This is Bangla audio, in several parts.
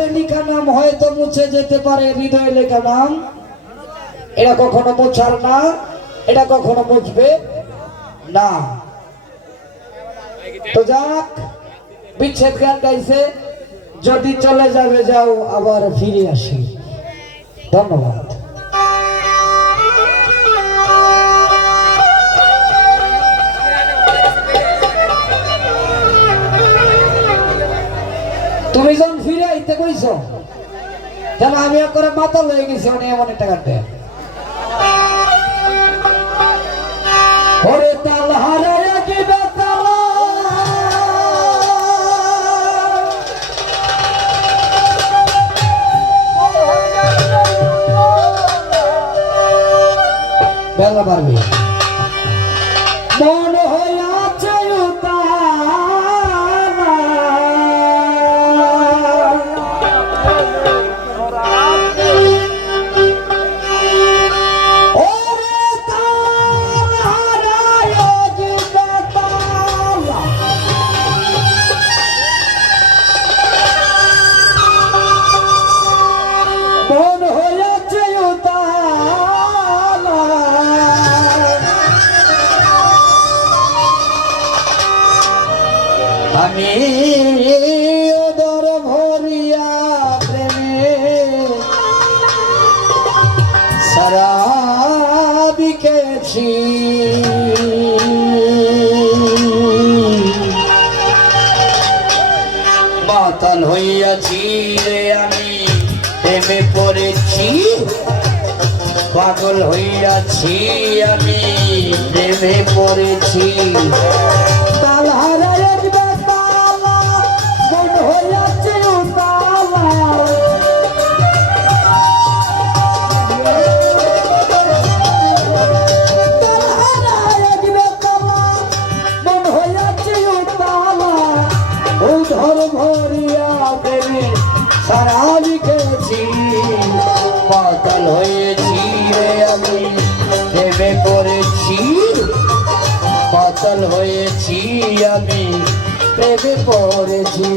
ঘরে লিখা নাম হয়তো মুছে যেতে পারে, হৃদয়ে লেখা নাম এটা কখনো মোছার না, এটা কখনো মুছবে না। তো যাক, বিচ্ছেদ গান গাইছে, যদি চলে যাবে যাও, আবার ফিরে আসি। ধন্যবাদ। তুমি যখন ফিরে আইতে কইছ, যেন আমি করে মাথা লয়ে গেছি অনেক এমন একটা কাটে। ওরে তাল হারায়া কি বেতালা, বেলা পারবি মন হইয়াছে আমি ওদর ভরিয়া প্রেমে সারা বিকেছি, মাতাল হইয়াছি রে আমি প্রেমে পড়েছি, পাগল হইয়াছি আমি প্রেমে পড়েছি। তাল হারায় সারা লিখেছি, পাতাল হয়েছি রে আমি প্রেমে পড়েছি, পাতাল হয়েছি আমি প্রেমে পড়েছি।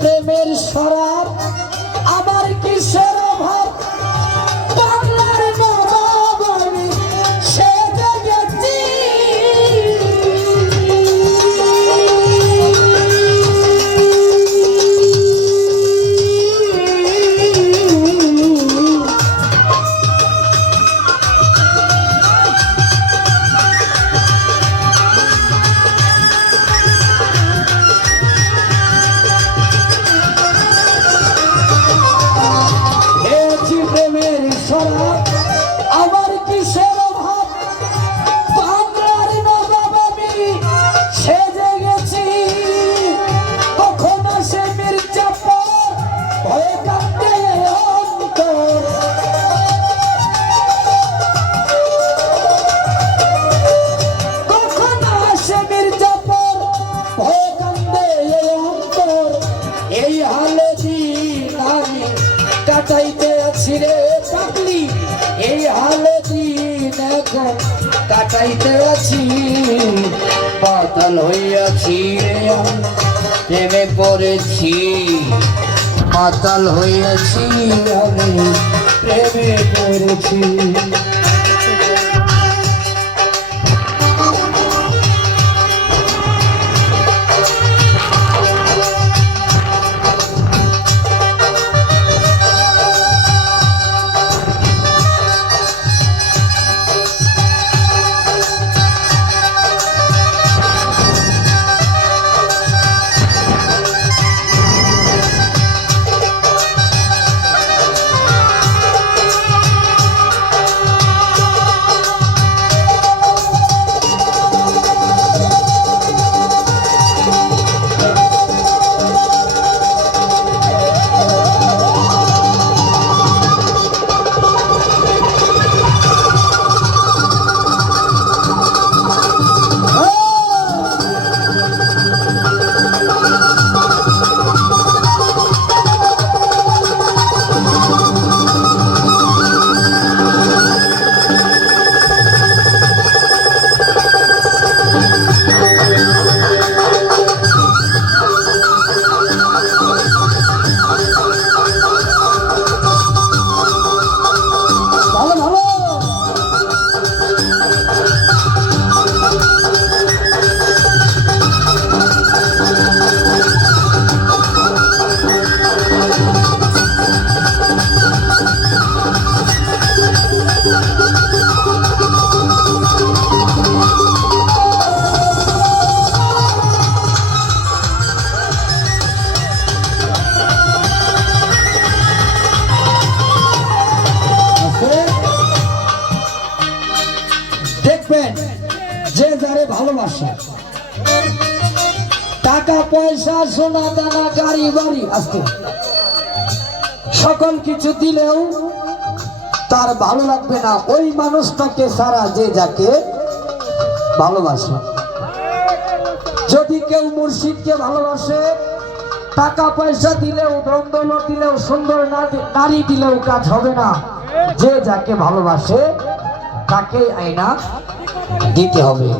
প্রেমের শরাব আবার কিসের অভাব, বাংলার নবাব আমি সেজে গেছি, আমার কিসের অভাব, বাংলার নবাব আমি সেজে গেছি, কখন আসে মির্জাপুর ভয়ে কাঁপতে অন্তর, কখন আসে মির্জাপুর ভয়ে কাঁপতে অন্তর, এই হালে দিন আমি কাটাইতে আছি রে পাগলি, এই হালে দিন এখন কাটাইতে আছি, পাতাল হইয়াছি রে আমি প্রেমে পড়েছি, পাতাল হইয়াছি আমি প্রেমে পড়েছি। যারে ভালোবাসে, টাকা পয়সা সোনা দানা গাড়ি বাড়ি আসতে সকল কিছু দিলেও তার ভালো লাগবে না ওই মানুষটাকে সারা যে যাকে ভালোবাসে। যদি কেউ মুর্শিদকে ভালোবাসে, টাকা পয়সা দিলেও দ্বন্দ্ব দিলেও সুন্দর নারী দিলেও কাজ হবে না। যে যাকে ভালোবাসে তাকে আয়না দিতে হবে।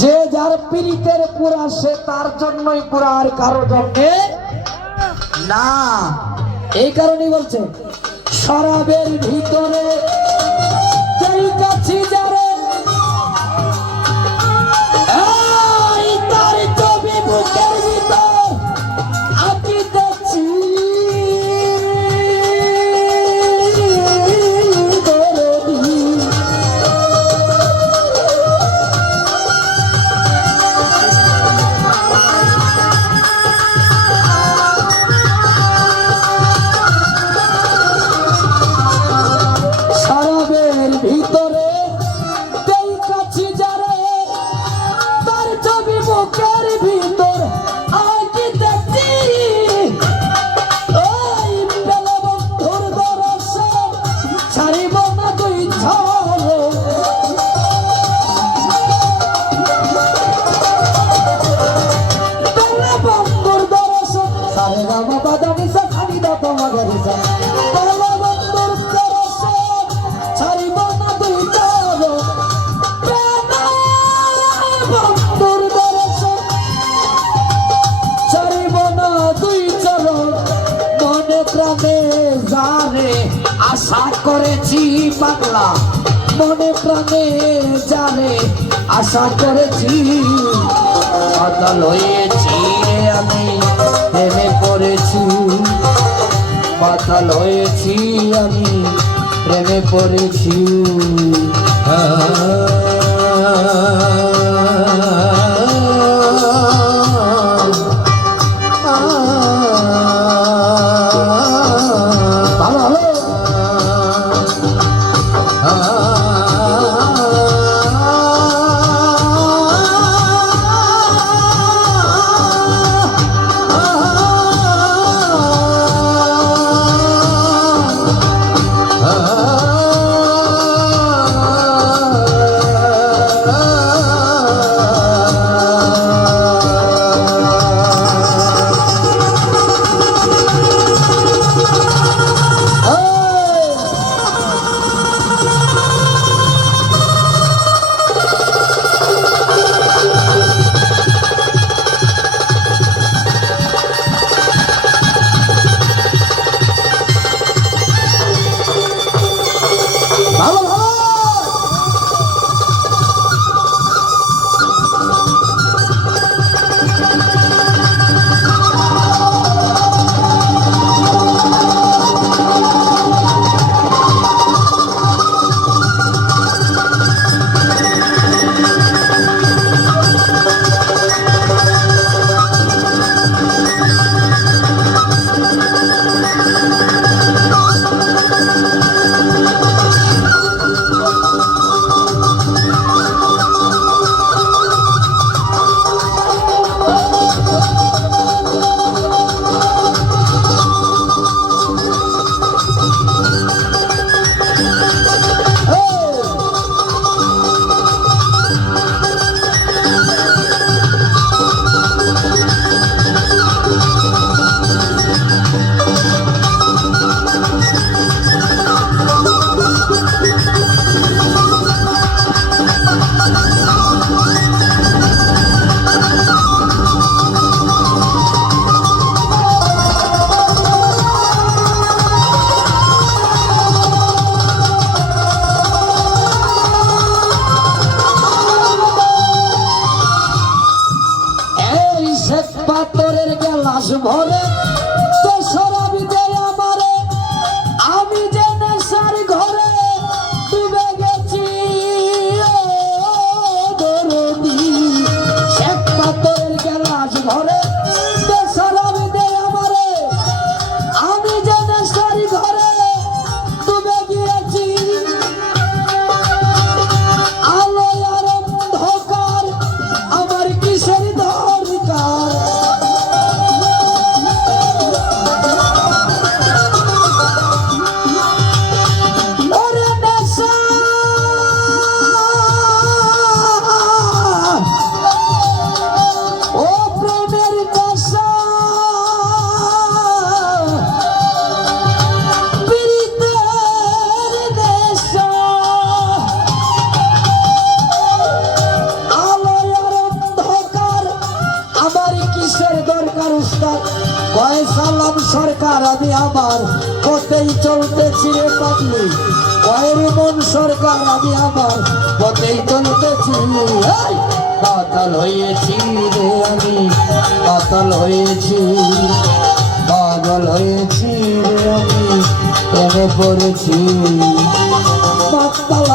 যে যার পীড়িতের পুরা সে তার জন্যই পুরা, আর কারো জন্যে না। এই কারণেই বলছে শরাবের ভিতরে যেই কাছি যারে তার ছবি বুকের ভিতর আঁকিতেছি। আশা করেছি পাগলা মনে প্রাণে জানে, আশা করেছি পাগল হয়েছি আমি প্রেমে পড়েছি, পাগল হয়েছি আমি প্রেমে পড়েছি। ভরে তেসরা বিদে আমারে আমি যে নেশার ঘরে ডুবে গেছি দরদি শেখ পাথরের গেলাস ভরে তেসরা বিদে আমারে আমি যে নেশার ঘরে ডুবে গিয়েছি আলো আর অন্ধকার মাস্টার কয় সালাম সরকার আমি আমার পথেই চলতেছি রে পাগলি কয় মন সরকার আমি আমার পথেই চলতেছি এই, পাতাল হয়েছি রে আমি পাতাল হয়েছি পাগল হয়েছি রে আমি প্রেমে পড়েছি পাতাল